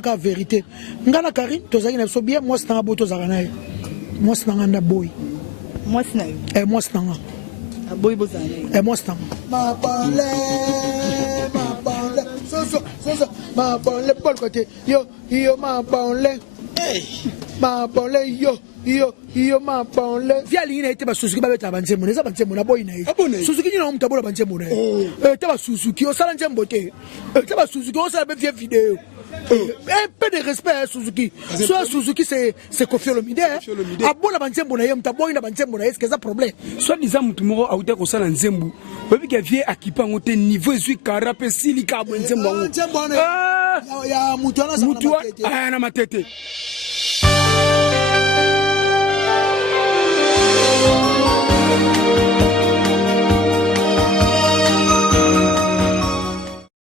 ka vérité. Ngana Karine, tozaki na so bien moi c'est un boto zakanaye. Moi c'est un boy. Moi c'est un. Moi c'est un. Boy bozana. Moi c'est un. Ma parle. Ma parle pas côté. Yo ma parle. Ma parle yo ma parle. Via ligne était ba Suzuki ba beta banze mona, za banze mona boy na ye. Suzuki ni na mutabola banze mona. Te ba Suzuki o sala nzembo te. Te ba Suzuki o sala be via vidéo. Un peu de respect à Suzuki. Soit Suzuki c'est confier le midi. Abola banze mona ye mutaboy na banze mona, est-ce que ça problème? Soit disant mutumoro a uta ko sala nzembo. Babi ka vie akipa ngote niveau ezui karape silika bo nzembo. Ya mutwana na matete.